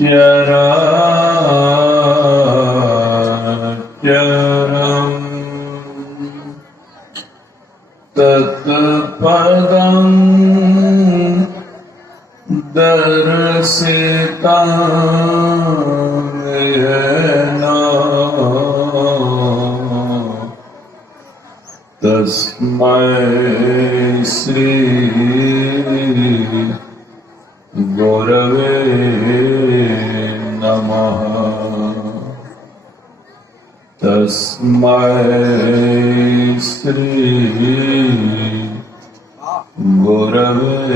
चराचरम् तत्पदं दर्शितं येन तस्मै श्री गुरवे नमः। तस्मै श्री गुरवे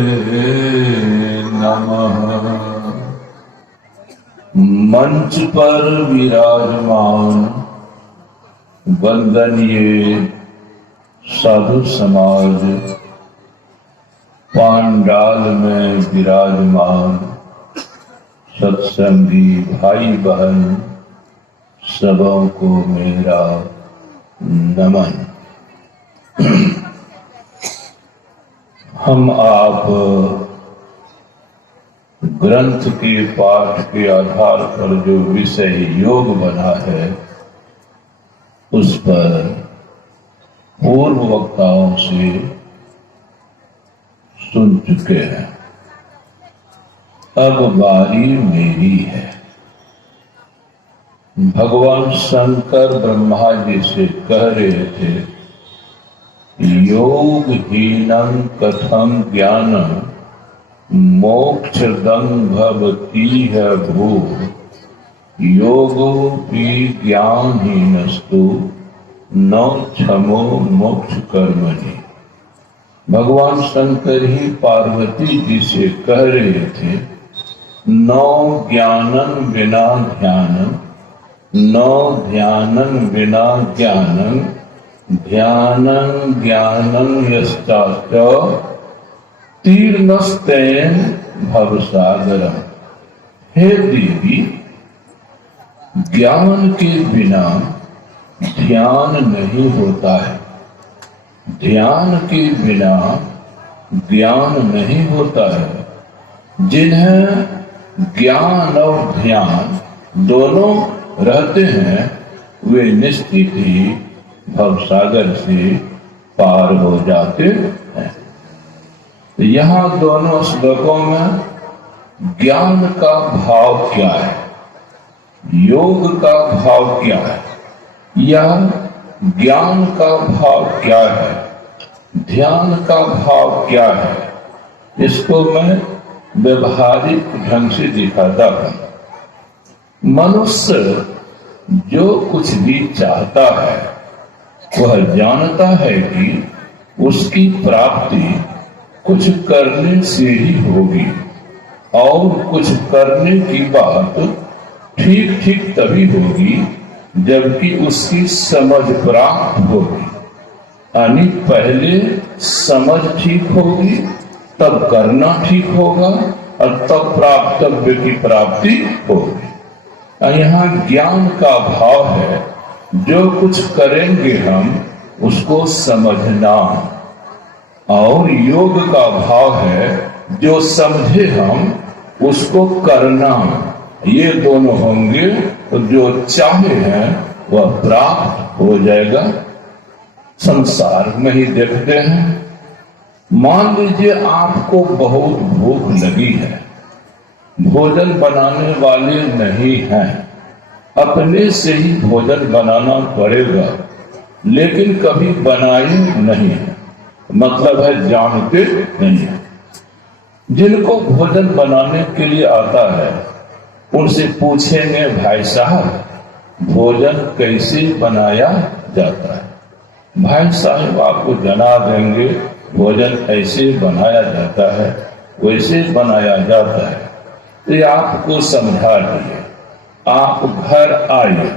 नमः। मंच पर विराजमान वंदनीय साधु समाज, पांडाल में विराजमान सत्संगी भाई बहन, सबों को मेरा नमन। हम आप ग्रंथ के पाठ के आधार पर जो विषय योग बना है उस पर पूर्व वक्ताओं से सुन चुके हैं। अब बारी मेरी है। भगवान शंकर ब्रह्मा जी से कह रहे थे, योगहीनं कथं ज्ञानं मोक्षदं भवतीह भूः योगोऽपि ज्ञानहीनस्तु न क्षमो मोक्ष कर्मणि। भगवान शंकर ही पार्वती जी से कह रहे थे, नौ ज्ञानं बिना ध्यानं, नौ ध्यानं बिना ज्ञानं, ध्यानं ज्ञानं यश्चाच तीर्णस्तेन भवसागरम्। हे देवी, ज्ञान के बिना ध्यान नहीं होता है, ध्यान के बिना ज्ञान नहीं होता है। जिन्हें ज्ञान और ध्यान दोनों रहते हैं वे निश्चित ही भवसागर से पार हो जाते हैं। यहाँ दोनों श्लोकों में ज्ञान का भाव क्या है, योग का भाव क्या है, या ज्ञान का भाव क्या है, ध्यान का भाव क्या है, इसको मैं व्यवहारिक ढंग से दिखाता हूं। मनुष्य जो कुछ भी चाहता है वह जानता है कि उसकी प्राप्ति कुछ करने से ही होगी, और कुछ करने की बात ठीक ठीक तभी होगी जबकि उसकी समझ प्राप्त होगी। यानी पहले समझ ठीक होगी, तब करना ठीक होगा, और तब प्राप्तव्य की प्राप्ति होगी। यहाँ ज्ञान का भाव है, जो कुछ करेंगे हम उसको समझना, और योग का भाव है, जो समझे हम उसको करना। ये दोनों होंगे तो जो चाहे हैं वह प्राप्त हो जाएगा। संसार में ही देखते हैं, मान लीजिए आपको बहुत भूख लगी है, भोजन बनाने वाले नहीं हैं, अपने से ही भोजन बनाना पड़ेगा, लेकिन कभी बनाए नहीं है, मतलब है जानते नहीं है। जिनको भोजन बनाने के लिए आता है उनसे पूछेंगे, भाई साहब भोजन कैसे बनाया जाता है? भाई साहब आपको जना देंगे, भोजन ऐसे बनाया जाता है, वैसे बनाया जाता है। तो आपको समझा दिए, आप घर आए,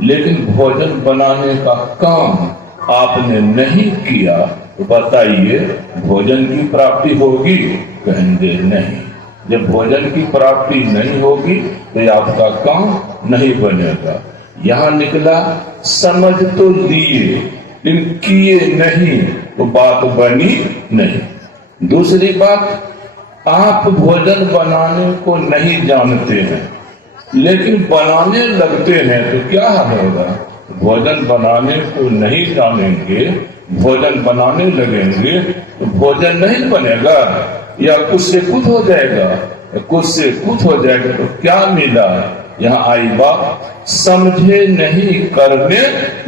लेकिन भोजन बनाने का काम आपने नहीं किया, तो बताइए भोजन की प्राप्ति होगी? कहेंगे नहीं। जब भोजन की प्राप्ति नहीं होगी तो आपका काम नहीं बनेगा। यहाँ निकला समझ तो लिए लेकिन किए नहीं तो बात बनी नहीं। दूसरी बात, आप भोजन बनाने को नहीं जानते हैं, लेकिन बनाने लगते हैं तो क्या हाल होगा? भोजन बनाने को नहीं जानेंगे, भोजन बनाने लगेंगे तो भोजन नहीं बनेगा, या कुछ से कुछ हो जाएगा, कुछ से कुछ हो जाएगा तो क्या मिला? यहाँ आई बात, समझे नहीं करने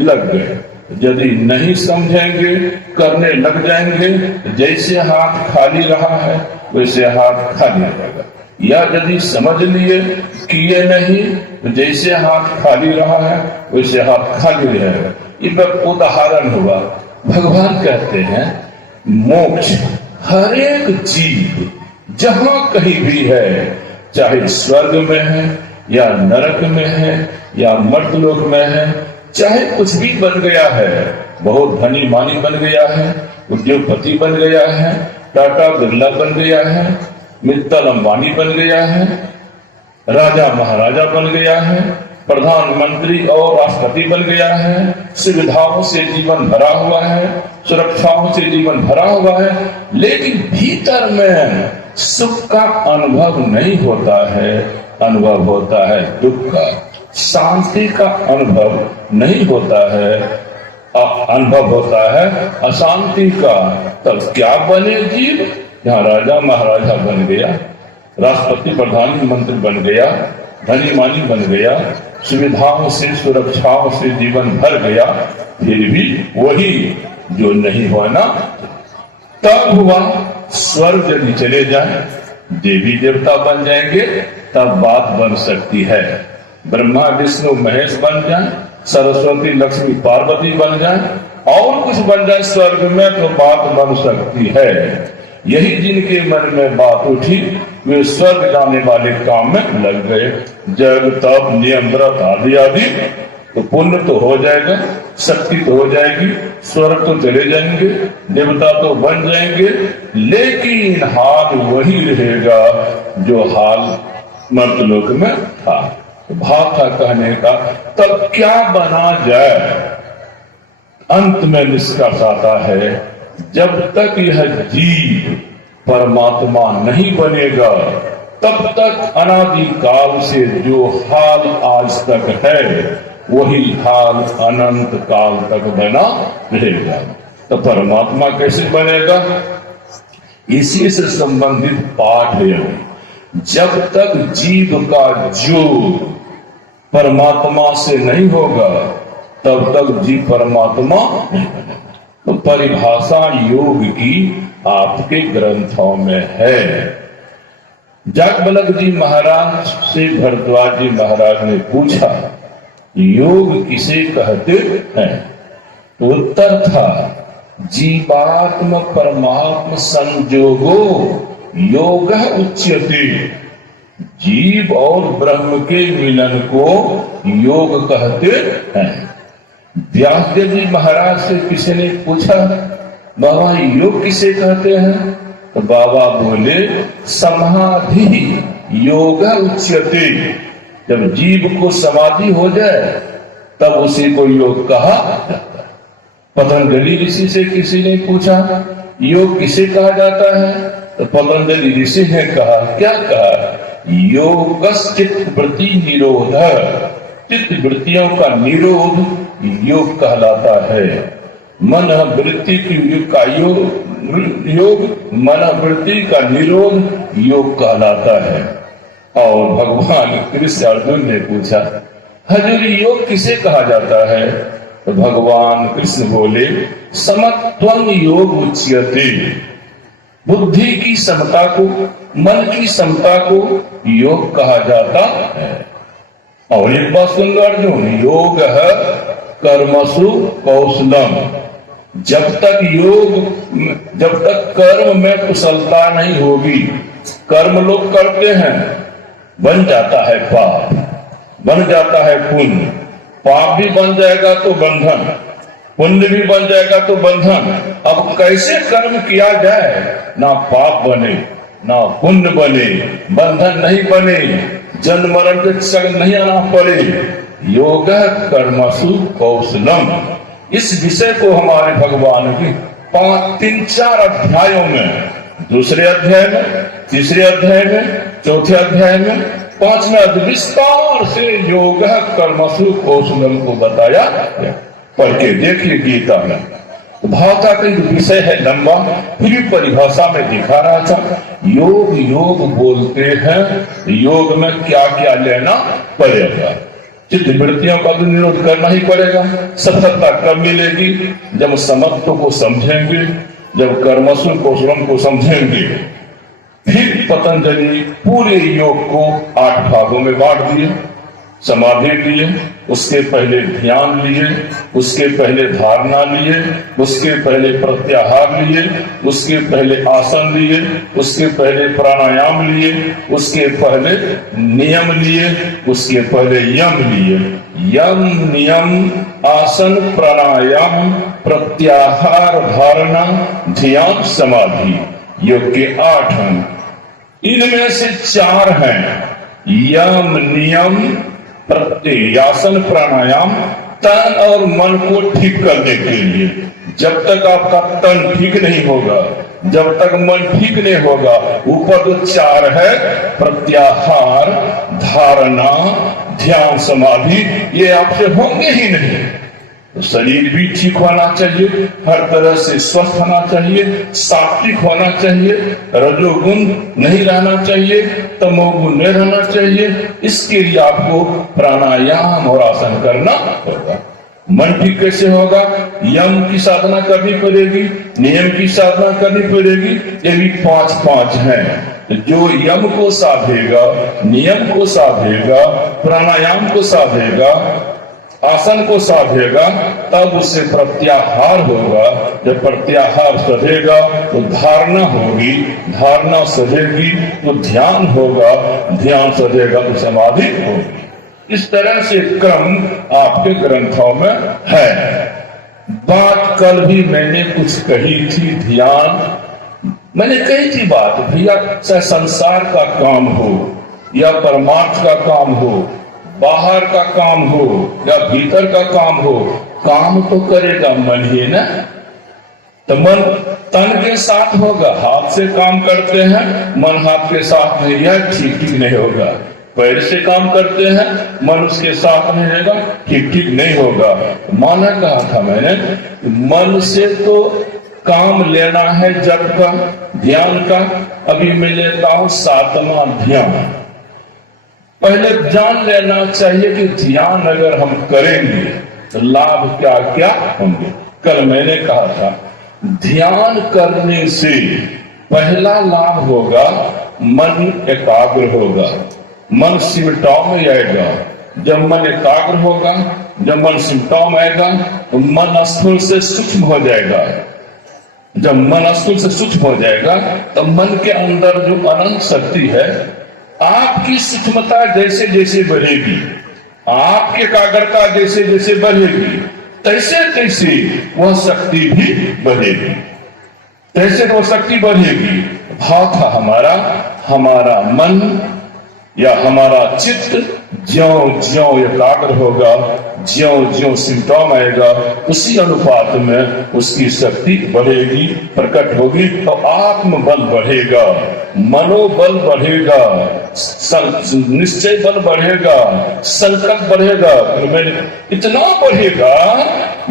लग गए। यदि नहीं समझेंगे करने लग जाएंगे, जैसे हाथ खाली रहा है वैसे हाथ खाली रहेगा, या यदि समझ लिए किए नहीं तो जैसे हाथ खाली रहा है वैसे हाथ खाली रहेगा। ये उदाहरण हुआ। भगवान कहते हैं मोक्ष हर एक जीव जहां कहीं भी है, चाहे स्वर्ग में है या नरक में है या मर्तलोक में है, चाहे कुछ भी बन गया है, बहुत धनी मानी बन गया है, उद्योगपति बन गया है, टाटा बिरला बन गया है, मित्तल अंबानी बन गया है, राजा महाराजा बन गया है, प्रधानमंत्री और राष्ट्रपति बन गया है, सुविधाओं से जीवन भरा हुआ है, सुरक्षाओं से जीवन भरा हुआ है, लेकिन भीतर में सुख का अनुभव नहीं होता है, अनुभव होता है दुख का, शांति का अनुभव नहीं होता है, अनुभव होता है अशांति का। तब क्या बने जीव? यहाँ राजा महाराजा बन गया, राष्ट्रपति प्रधानमंत्री बन गया, धनी मानी बन गया, सुविधाओं से सुरक्षाओं से जीवन भर गया, फिर भी वही जो नहीं हुआ ना। तब हुआ स्वर्ग यदि चले जाए, देवी देवता बन जाएंगे, तब बात बन सकती है। ब्रह्मा विष्णु महेश बन जाए, सरस्वती लक्ष्मी पार्वती बन जाए, और कुछ बन जाए स्वर्ग में तो बात बन सकती है। यही जिनके मन में बात उठी वे स्वर्ग जाने वाले काम में लग गए। जग तप नियम व्रत आदि आदि तो पुण्य तो हो जाएगा, शक्ति तो हो जाएगी, स्वर्ग तो चले जाएंगे, देवता तो बन जाएंगे, लेकिन हाल वही रहेगा जो हाल मर्तलोक में था। भाव था कहने का, तब क्या बना जाए? अंत में निष्कर्ष आता है, जब तक यह जीव परमात्मा नहीं बनेगा तब तक अनादि काल से जो हाल आज तक है वही हाल अनंत काल तक बना रहेगा। तो परमात्मा कैसे बनेगा? इसी से संबंधित पाठ है। जब तक जीव का जो परमात्मा से नहीं होगा तब तक जीव परमात्मा नहीं बनेगा। तो परिभाषा योग की आपके ग्रंथों में है। जागबलक जी महाराज से भरद्वाज जी महाराज ने पूछा, योग किसे कहते हैं? तो उत्तर था, जीवात्म परमात्म संजोगो योग उच्यते। जीव और ब्रह्म के मिलन को योग कहते हैं। व्यासदेव जी महाराज से किसी ने पूछा, बाबा योग किसे कहते हैं? तो बाबा बोले, समाधि योग उच्यते। जब जीव को समाधि हो जाए तब उसी को योग कहा जाता है। पतंजलि ऋषि से किसी ने पूछा, योग किसे कहा जाता है? तो पतंजलि ऋषि ने कहा, क्या कहा? योगस् चित्त वृत्ति निरोध। चित्त वृत्तियों का निरोध योग कहलाता है। मन वृत्ति की योग मन वृत्ति का निरोध योग कहलाता है। और भगवान कृष्ण अर्जुन ने पूछा, हजूर योग किसे कहा जाता है? तो भगवान कृष्ण बोले, समत्वं योग उच्यते। बुद्धि की समता को, मन की समता को योग कहा जाता है। और एक बात सुन लो अर्जुन, योग है कर्मसु कौशलम। जब तक कर्म में कुशलता नहीं होगी, कर्म लोग करते हैं, बन जाता है पाप, बन जाता है पुण्य। पाप भी बन जाएगा तो बंधन, पुण्य भी बन जाएगा तो बंधन। अब कैसे कर्म किया जाए, ना पाप बने ना पुण्य बने, बंधन नहीं बने, जन्म मरण के संग नहीं आना पड़े। योग कर्मसु कौशलम, इस विषय को हमारे भगवान की 3-4 अध्यायों में, दूसरे अध्याय में, तीसरे अध्याय में, चौथे अध्याय में, 5 में विस्तार से योग कर्मसु कौशलम को बताया गया। पढ़ के देखिए गीता में। भाव का कई विषय है लंबा, फिर भी परिभाषा में दिखा रहा था। योग योग बोलते हैं, योग में क्या क्या लेना पड़ेगा। चित्त वृत्तियों का भी निरोध करना ही पड़ेगा। सफलता कब मिलेगी? जब समत्व को समझेंगे, जब कर्मसु कौशलम को समझेंगे। फिर पतंजलि पूरे योग को 8 भागों में बांट दिए। समाधि लिए, उसके पहले ध्यान लिए, उसके पहले धारणा लिए, उसके पहले प्रत्याहार लिए, उसके पहले आसन लिए, उसके पहले प्राणायाम लिए, उसके पहले नियम लिए, उसके पहले यम लिए। यम नियम आसन प्राणायाम प्रत्याहार धारणा ध्यान समाधि योग के 8 अंग। इनमें से 4 हैं यम नियम प्रत्यासन प्राणायाम, तन और मन को ठीक करने के लिए। जब तक आपका तन ठीक नहीं होगा, जब तक मन ठीक नहीं होगा, ऊपर जो 4 है प्रत्याहार धारणा ध्यान समाधि, ये आपसे होंगे ही नहीं। तो शरीर भी ठीक होना चाहिए, हर तरह से स्वस्थ होना चाहिए, सात्विक होना चाहिए, रजोगुण नहीं रहना चाहिए, तमोगुण नहीं रहना चाहिए। इसके लिए आपको प्राणायाम और आसन करना होगा। मन ठीक कैसे होगा? यम की साधना करनी पड़ेगी, नियम की साधना करनी पड़ेगी। ये भी 5 हैं। जो यम को साधेगा, नियम को साधेगा, प्राणायाम को साधेगा, आसन को साधेगा, तब उससे प्रत्याहार होगा। जब प्रत्याहार सधेगा तो धारणा होगी, धारणा सधेगी तो ध्यान होगा, ध्यान सधेगा तो समाधि होगी। इस तरह से क्रम आपके ग्रंथों में है। बात कल भी मैंने कुछ कही थी, ध्यान मैंने कही थी बात, भैया चाहे संसार का काम हो या परमार्थ का काम हो, बाहर का काम हो या भीतर का काम हो, काम तो करेगा मन ही ना। तो मन तन के साथ होगा, हाथ से काम करते हैं, मन हाथ के साथ नहीं है, ठीक नहीं होगा। पैर से काम करते हैं, मन उसके साथ नहीं रहेगा, ठीक नहीं होगा। माना कहा था मैंने, मन से तो काम लेना है जप का, ध्यान का। अभी मैं लेता हूं 7वां ध्यान। पहले जान लेना चाहिए कि ध्यान अगर हम करेंगे तो लाभ क्या क्या होंगे। कल मैंने कहा था ध्यान करने से पहला लाभ होगा मन एकाग्र होगा, मन सिमटाव में आएगा। जब मन एकाग्र होगा, जब मन सिमटाव में आएगा तो मन स्थूल से सूक्ष्म हो जाएगा। जब मन स्थूल से सूक्ष्म हो जाएगा तो मन के अंदर जो अनंत शक्ति है, आपकी सूक्ष्मता जैसे जैसे बढ़ेगी, आपकी एकाग्रता जैसे जैसे बढ़ेगी, तैसे तैसे वह शक्ति भी बढ़ेगी, तैसे वह शक्ति बढ़ेगी। भाव था हमारा मन या हमारा चित्त ज्यों ज्यों एकाग्र होगा, ज्यों ज्यों सिमटोम आएगा, उसी अनुपात में उसकी शक्ति बढ़ेगी, प्रकट होगी। तो आत्मबल बढ़ेगा, मनोबल बढ़ेगा, निश्चय बल बढ़ेगा, संकल्प बढ़ेगा। तो मैंने इतना बढ़ेगा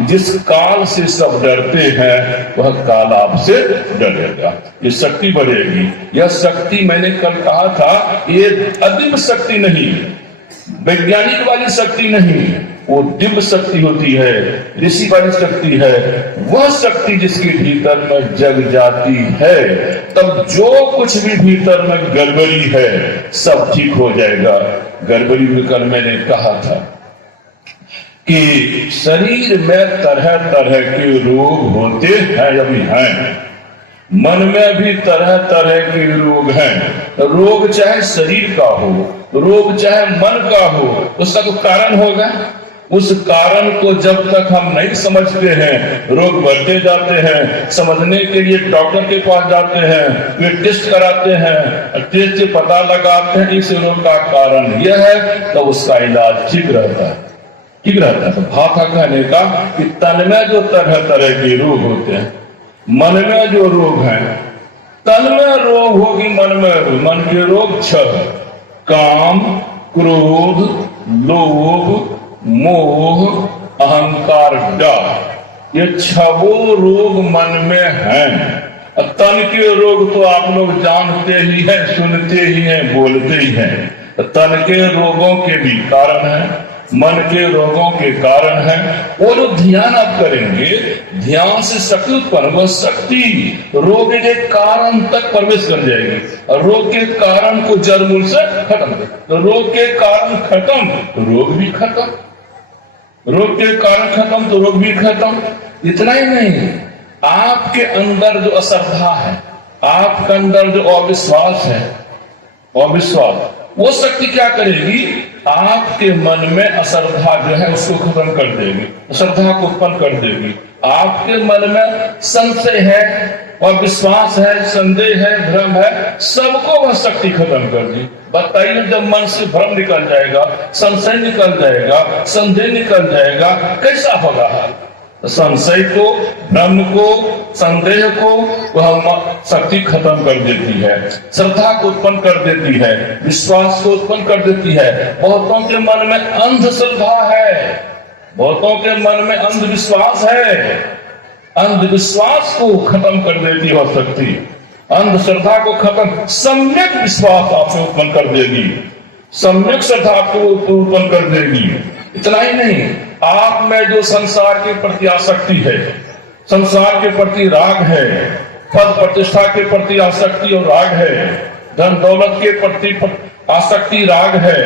जिस काल से सब डरते हैं वह काल आपसे डरेगा। ये शक्ति बढ़ेगी। यह शक्ति मैंने कल कहा था, ये अदिव्य शक्ति नहीं, वैज्ञानिक वाली शक्ति नहीं, वो दिव्य शक्ति होती है, ऋषि वाली शक्ति है। वह शक्ति जिसके भीतर में जग जाती है, तब जो कुछ भी भीतर में गड़बड़ी है सब ठीक हो जाएगा। गड़बड़ी भी कल मैंने कहा था कि शरीर में तरह तरह के रोग होते हैं, अभी हैं। मन में भी तरह तरह के रोग हैं। रोग चाहे शरीर का हो, रोग चाहे मन का हो, उसका तो कारण होगा। उस कारण को जब तक हम नहीं समझते हैं, रोग बढ़ते जाते हैं। समझने के लिए डॉक्टर के पास जाते हैं, वे टेस्ट कराते हैं, टेस्ट से पता लगाते हैं इस रोग का कारण यह है, तो उसका इलाज ठीक रहता है, ठीक रहता है। तो भाव कहने का कि तन में जो तरह तरह के रोग होते हैं, मन में जो रोग हैं, तन में रोग होगी, मन में, मन के रोग 6, काम, क्रोध, लोभ, मोह, अहंकार, डर, ये छबो रोग मन में हैं। तन के रोग तो आप लोग जानते ही हैं, सुनते ही हैं, बोलते ही हैं। तन के रोगों के भी कारण है, मन के रोगों के कारण है। वो जो ध्यान आप करेंगे, ध्यान से शक्ति उत्पन्न, वह शक्ति रोग के कारण तक प्रवेश कर जाएगी और रोग के कारण को जड़ मूल से खत्म कर। तो रोग के कारण खत्म तो रोग भी खत्म, रोग के कारण खत्म तो रोग भी खत्म। इतना ही नहीं, आपके अंदर जो अश्रद्धा है, आपके अंदर जो अविश्वास है, अविश्वास, वो शक्ति क्या करेगी, आपके मन में अश्रद्धा जो है उसको खत्म कर देगी, श्रद्धा को उत्पन्न कर देगी। आपके मन में संशय है, अविश्वास है, संदेह है, भ्रम है, सबको वह शक्ति खत्म कर दी। बताइए, जब मन से भ्रम निकल जाएगा, संशय निकल जाएगा, संदेह निकल जाएगा, कैसा होगा? संशय को, भ्रम को, संदेह को वह शक्ति खत्म कर देती है, श्रद्धा को उत्पन्न कर देती है, विश्वास को उत्पन्न कर देती है। बहुतों के मन में अंधश्रद्धा है, बहुतों के मन में अंधविश्वास है, अंधविश्वास को खत्म कर देती है शक्ति, अंधश्रद्धा को खत्म, सम्यक विश्वास आपको उत्पन्न कर देगी, सम्यक श्रद्धा आपको उत्पन्न कर देगी। इतना ही नहीं, आप में जो संसार के प्रति आसक्ति है, संसार के प्रति राग है, पद प्रतिष्ठा के प्रति आसक्ति और राग है, धन दौलत के प्रति आसक्ति राग है,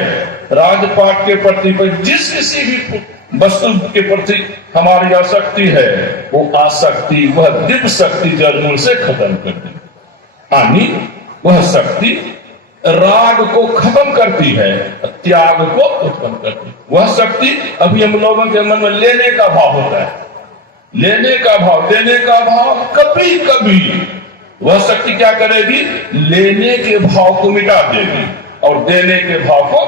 राजपाट के प्रति, जिस किसी भी वस्तु के प्रति हमारी आसक्ति है, वो आसक्ति, वह दिव्य शक्ति जड़ मूल से खत्म कर दी। यानी वह शक्ति राग को खत्म करती है, त्याग को उत्पन्न करती है। वह शक्ति, अभी हम लोगों के मन में लेने का भाव होता है, लेने का भाव, देने का भाव, कभी कभी वह शक्ति क्या करेगी, लेने के भाव को मिटा देगी और देने के भाव को,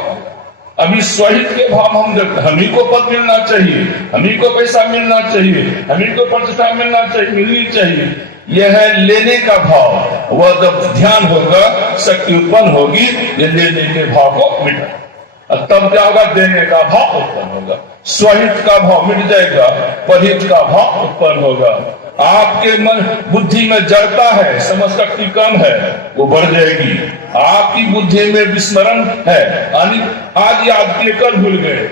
अभी स्वहित के भाव हम देखते, हमी को पद मिलना चाहिए, हमी को पैसा मिलना चाहिए, हमी को प्रतिष्ठा मिलना चाहिए, मिलनी चाहिए, यह है लेने का भाव। वह जब ध्यान होगा, शक्ति उत्पन्न होगी, ये लेने के भाव को मिटा, तब क्या होगा, देने का भाव उत्पन्न होगा, स्वहित का भाव मिट जाएगा, परहित का भाव उत्पन्न होगा। आपके मन बुद्धि में जड़ता है, समझ शक्ति कम है, वो बढ़ जाएगी। आपकी बुद्धि में विस्मरण है, आज याद किए कल भूल गए,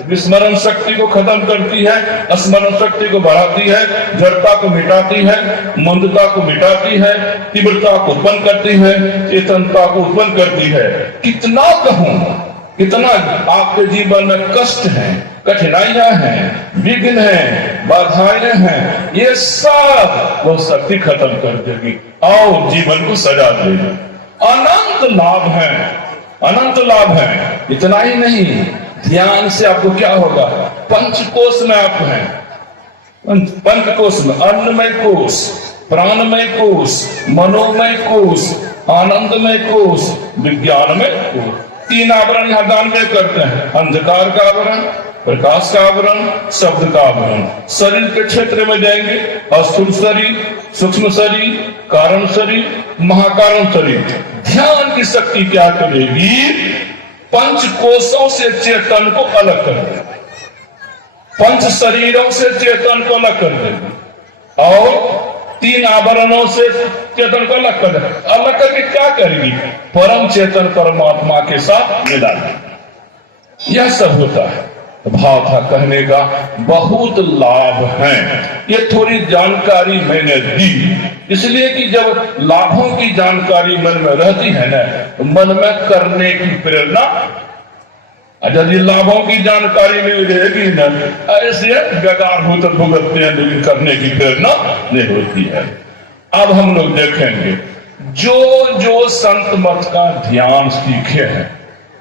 विस्मरण शक्ति को खत्म करती है, स्मरण शक्ति को बढ़ाती है, जड़ता को मिटाती है, मंदता को मिटाती है, तीव्रता को उत्पन्न करती है, चेतनता को उत्पन्न करती है। कितना कहूं, कितना आपके जीवन में कष्ट है, कठिनाइयां हैं, विघ्न है, बाधाएं हैं, ये सब वो शक्ति खत्म कर देगी और जीवन को सजा देगी। अनंत लाभ है, अनंत लाभ है। इतना ही नहीं, ध्यान से आपको क्या होगा, पंचकोश में आप हैं, पंचकोश में अन्नमय कोश, प्राणमय कोश, मनोमय कोश, आनंदमय कोश, विज्ञानमय कोश। तीन आवरण यहाँ दान में करते हैं, अंधकार का आवरण, प्रकाश का आवरण, शब्द का आवरण। शरीर के क्षेत्र में जाएंगे, स्थूल शरीर, सूक्ष्म शरीर, कारण शरीर, महाकारण शरीर। ध्यान की शक्ति क्या करेगी, पंच कोशों से चेतन को अलग कर देगी, पंच शरीरों से चेतन को अलग कर देगी और तीन आवरणों से चेतन को अलग कर देगी। अलग करके क्या करेगी, परम चेतन परमात्मा के साथ मिला देगी। यह सब होता है। भाव था कहने का, बहुत लाभ हैं। ये थोड़ी जानकारी मैंने दी इसलिए कि जब लाभों की जानकारी मन में रहती है ना, तो मन में करने की प्रेरणा, यदि लाभों की जानकारी नहीं रहेगी ना, ऐसे बेकार भुगतते हैं, लेकिन करने की प्रेरणा नहीं होती है। अब हम लोग देखेंगे, जो जो संत मत का ध्यान सीखे हैं,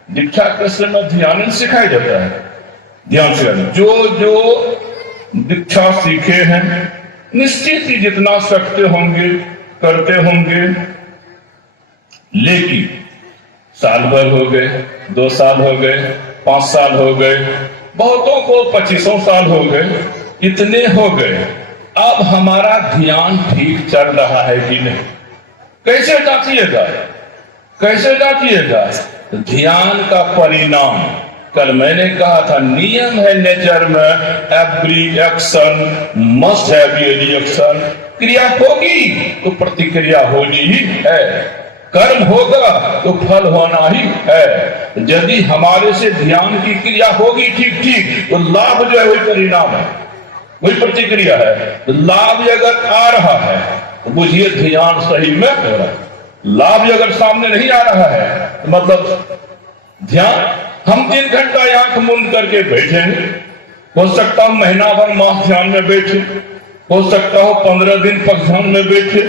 दीक्षा के समय ध्यान सिखाया जाता है, ध्यान से जो जो दीक्षा सीखे हैं, निश्चित ही जितना सकते होंगे करते होंगे, लेकिन साल भर हो गए, 2 साल हो गए, 5 साल हो गए, बहुतों को 25 साल हो गए, इतने हो गए, अब हमारा ध्यान ठीक चल रहा है कि नहीं? कैसे जांचिएगा, कैसे जांचिएगा? ध्यान का परिणाम, कल मैंने कहा था नियम है नेचर में, every action must have a reaction. क्रिया होगी तो प्रतिक्रिया होनी ही है, कर्म होगा तो फल होना ही है। यदि हमारे से ध्यान की क्रिया होगी ठीक ठीक तो लाभ जो है वही परिणाम है, वही प्रतिक्रिया है। तो लाभ अगर आ रहा है तो बुझिए ध्यान सही में हो रहा है। लाभ अगर सामने नहीं आ रहा है तो मतलब ध्यान, हम 3 घंटा आंख मूंद करके बैठे हैं, हो सकता हूं महीना भर मास ध्यान में बैठे, हो सकता हो 15 दिन पक्ष ध्यान में बैठे,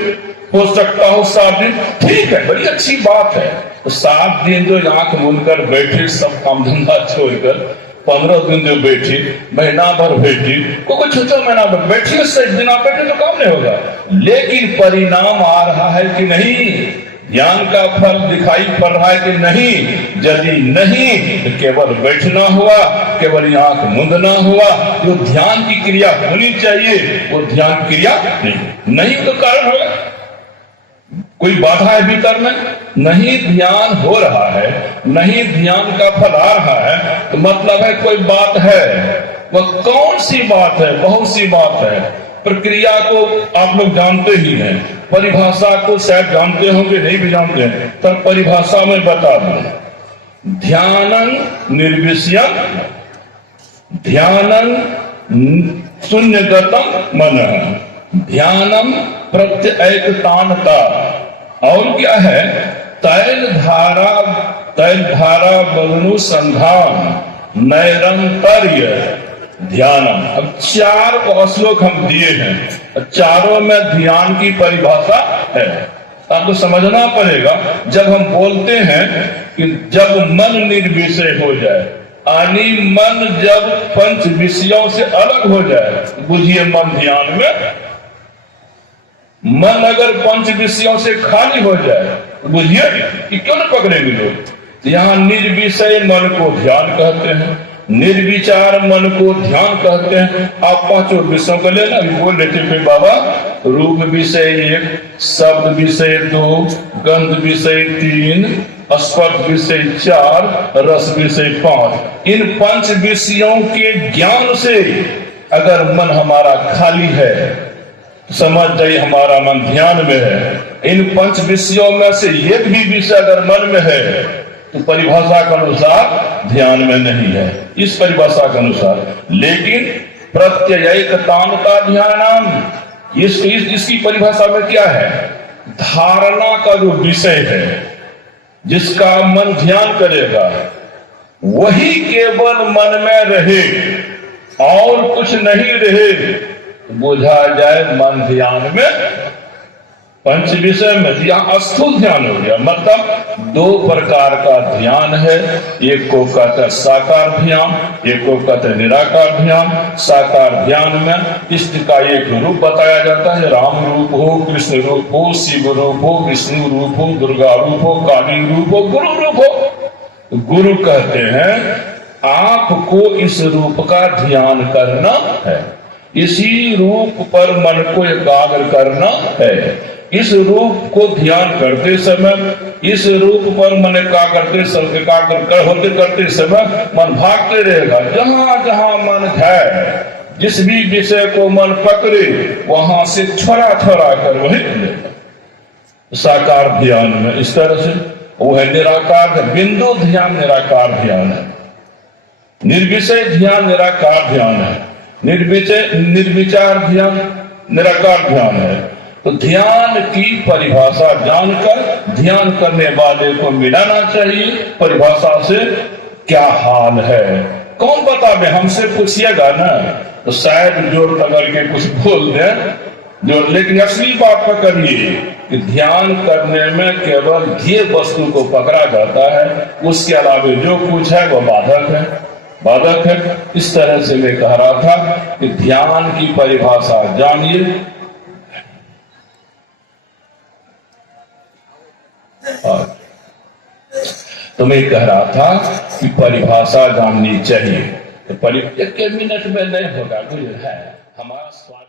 हो सकता हो 7 दिन, ठीक है, बड़ी अच्छी बात है। तो 7 दिन जो आंख मूंद कर बैठे, सब काम धंधा छोड़कर 15 दिन जो बैठे, महीना भर बैठे, कोई छोटा महीना भर बैठे, 6 दिन आप बैठे तो काम नहीं होगा, लेकिन परिणाम आ रहा है कि नहीं, ज्ञान का फल दिखाई पड़ रहा है कि नहीं। यदि नहीं तो केवल बैठना हुआ, केवल आंख मूंदना हुआ। जो ध्यान की क्रिया होनी चाहिए वो ध्यान क्रिया नहीं तो कारण होगा, कोई बाधा है भीतर में, नहीं ध्यान हो रहा है, नहीं ध्यान का फल आ रहा है, तो मतलब है कोई बात है। वह कौन सी बात है? बहुत सी बात है। प्रक्रिया को आप लोग जानते ही हैं, परिभाषा को शायद जानते होंगे, नहीं भी जानते हैं, तब परिभाषा में बता दूं। ध्यानं निर्विषयं, ध्यानं शून्यगतम मनः, ध्यानम प्रत्यएकतानता, और क्या है? तैल धारा बलनुसंधान नैरंतर्य ध्यानम। अब 4 श्लोक हम दिए हैं, चारों में ध्यान की परिभाषा है। आपको समझना पड़ेगा, जब हम बोलते हैं कि जब मन निर्विषय हो जाए, यानी मन जब 5 विषयों से अलग हो जाए, बुझिए मन ध्यान में। मन अगर 5 विषयों से खाली हो जाए, बुझिए कि क्यों न पकड़ेंगे लोग। यहाँ निर्विषय मन को ध्यान कहते हैं, निर्विचार मन को ध्यान कहते हैं। आप 5 विषयों को लेना, बोल रहे थे बाबा, रूप विषय 1, शब्द विषय 2, गंध विषय 3, स्पर्श विषय 4, रस विषय 5। इन 5 विषयों के ज्ञान से अगर मन हमारा खाली है, समझ जाइए हमारा मन ध्यान में है। इन 5 विषयों में से एक भी विषय अगर मन में है तो परिभाषा के अनुसार ध्यान में नहीं है, इस परिभाषा के अनुसार। लेकिन प्रत्ययैकतानता ध्यानम, इसकी परिभाषा में क्या है? धारणा का जो विषय है, जिसका मन ध्यान करेगा, वही केवल मन में रहे और कुछ नहीं रहे, बुझा जाए मन ध्यान में। 5 विषय में यहाँ स्थूल ध्यान हो गया। मतलब 2 प्रकार का ध्यान है, एक को कहते हैं साकार ध्यान, एक को कहते हैं निराकार ध्यान। साकार ध्यान में इष्ट का एक रूप बताया जाता है, राम रूप हो, कृष्ण रूप हो, शिव रूप हो, विष्णु रूप हो, दुर्गा रूप हो, काली रूप हो, गुरु रूप हो। गुरु कहते हैं आपको इस रूप का ध्यान करना है, इसी रूप पर मन को एकाग्र करना है। इस रूप को ध्यान करते समय, इस रूप पर मन एकाग्र होते करते समय मन भागते रहेगा। जहां जहां मन है, जिस भी विषय को मन पकड़े, वहां से थोड़ा थोड़ा कर वही लेगा। साकार ध्यान में इस तरह से वो है निराकार, बिंदु ध्यान निराकार ध्यान है, निर्विषय ध्यान निराकार ध्यान है, निर्विचार ध्यान निराकार ध्यान है। तो ध्यान की परिभाषा जानकर ध्यान करने वाले को मिलाना चाहिए परिभाषा से। क्या हाल है? कौन बतावे? हमसे पूछिएगा ना तो शायद जोर पकड़ के कुछ बोल दें जो, लेकिन असली बात पकड़िए कि ध्यान करने में केवल ध्येय वस्तु को पकड़ा जाता है, उसके अलावा जो कुछ है वह बाधक है। इस तरह से मैं कह रहा था कि ध्यान की परिभाषा जानिए। तो मैं कह रहा था कि परिभाषा जाननी चाहिए। तो 1 मिनट में नहीं होगा, है हमारा स्वाद